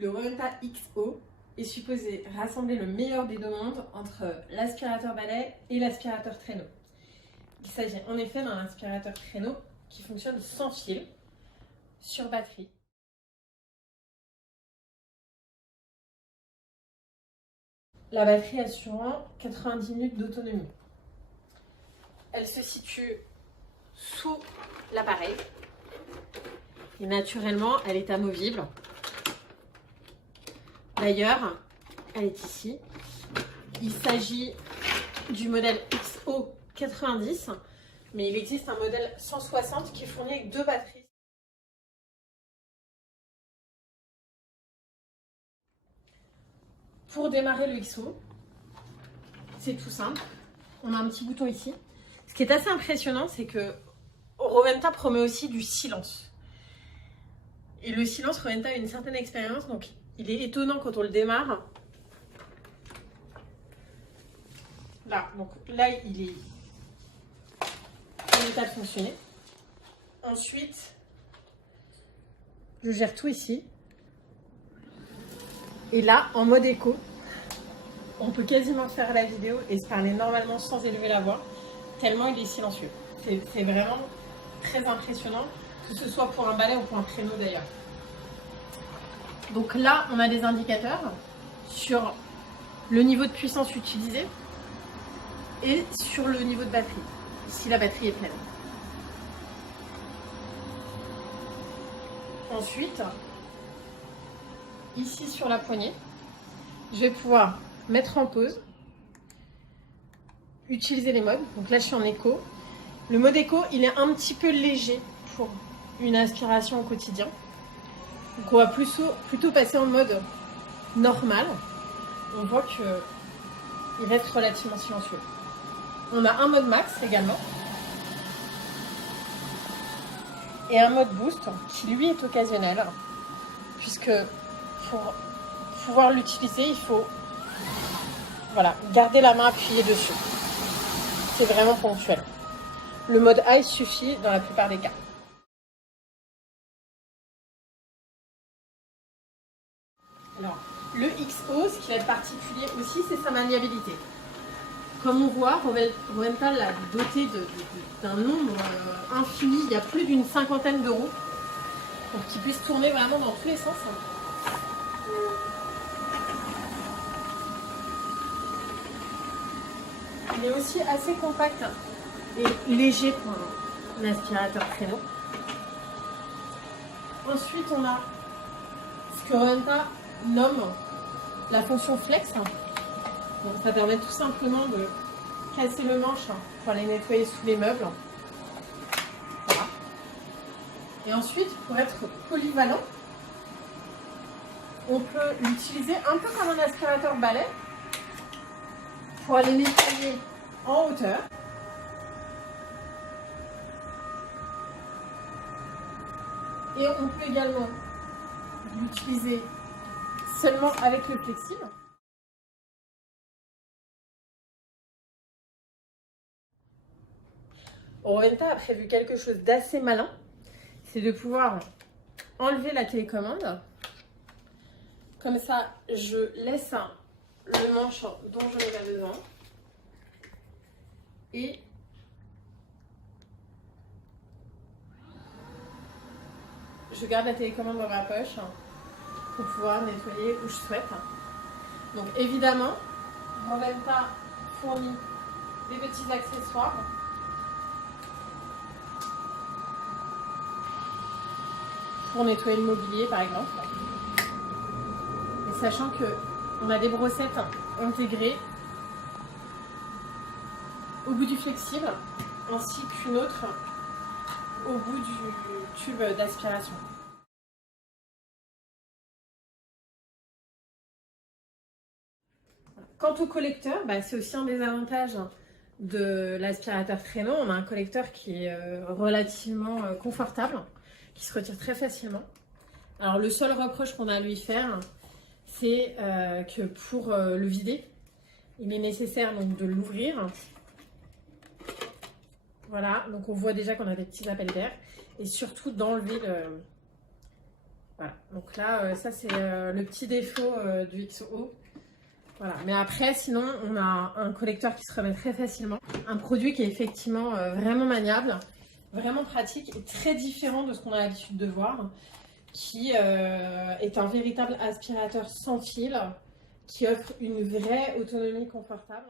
Le Rowenta XO est supposé rassembler le meilleur des deux mondes entre l'aspirateur balai et l'aspirateur traîneau. Il s'agit en effet d'un aspirateur traîneau qui fonctionne sans fil, sur batterie. La batterie assurant 90 minutes d'autonomie. Elle se situe sous l'appareil et naturellement elle est amovible. D'ailleurs, elle est ici. Il s'agit du modèle XO 90, mais il existe un modèle 160 qui est fourni avec deux batteries. Pour démarrer le XO, c'est tout simple. On a un petit bouton ici. Ce qui est assez impressionnant, c'est que Rowenta promet aussi du silence. Et le silence, Rowenta a une certaine expérience, donc il est étonnant quand on le démarre. Là, donc là, il est en état de fonctionner. Ensuite, je gère tout ici. Et là, en mode écho, on peut quasiment faire la vidéo et se parler normalement sans élever la voix, tellement il est silencieux. C'est vraiment très impressionnant, que ce soit pour un balai ou pour un traîneau d'ailleurs. Donc là, on a des indicateurs sur le niveau de puissance utilisé et sur le niveau de batterie, si la batterie est pleine. Ensuite, ici sur la poignée, je vais pouvoir mettre en pause, utiliser les modes. Donc là, je suis en écho. Le mode écho, il est un petit peu léger pour une aspiration au quotidien. Donc on va plutôt passer en mode normal. On voit qu'il reste relativement silencieux. On a un mode max également. Et un mode boost qui lui est occasionnel. Puisque pour pouvoir l'utiliser, il faut garder la main appuyée dessus. C'est vraiment ponctuel. Le mode high suffit dans la plupart des cas. Alors, le XO, ce qui va être particulier aussi, c'est sa maniabilité. Comme on voit, Rowenta l'a doté d'un nombre infini, il y a plus d'une cinquantaine de roues, pour qu'il puisse tourner vraiment dans tous les sens. Il est aussi assez compact et léger pour un aspirateur traîneau. Ensuite, on a ce que Rowenta nomme la fonction flex. Donc, ça permet tout simplement de casser le manche pour aller nettoyer sous les meubles. Voilà. Et ensuite, pour être polyvalent, on peut l'utiliser un peu comme un aspirateur balai pour aller nettoyer en hauteur. Et on peut également l'utiliser seulement avec le flexible. Rowenta a prévu quelque chose d'assez malin, c'est de pouvoir enlever la télécommande. Comme ça, je laisse le manche dont je n'ai pas besoin. Et je garde la télécommande dans ma poche pour pouvoir nettoyer où je souhaite. Donc évidemment, Rowenta fournit des petits accessoires. Pour nettoyer le mobilier par exemple. Et sachant qu'on a des brossettes intégrées au bout du flexible ainsi qu'une autre au bout du tube d'aspiration. Quant au collecteur, c'est aussi un des avantages de l'aspirateur traîneau. On a un collecteur qui est relativement confortable, qui se retire très facilement. Alors le seul reproche qu'on a à lui faire, c'est que pour le vider, il est nécessaire donc de l'ouvrir. Voilà, donc on voit déjà qu'on a des petits appels d'air et surtout d'enlever Voilà, donc là, ça c'est le petit défaut du XO. Voilà, mais après, sinon, on a un collecteur qui se remet très facilement. Un produit qui est effectivement vraiment maniable, vraiment pratique et très différent de ce qu'on a l'habitude de voir, qui est un véritable aspirateur sans fil, qui offre une vraie autonomie confortable.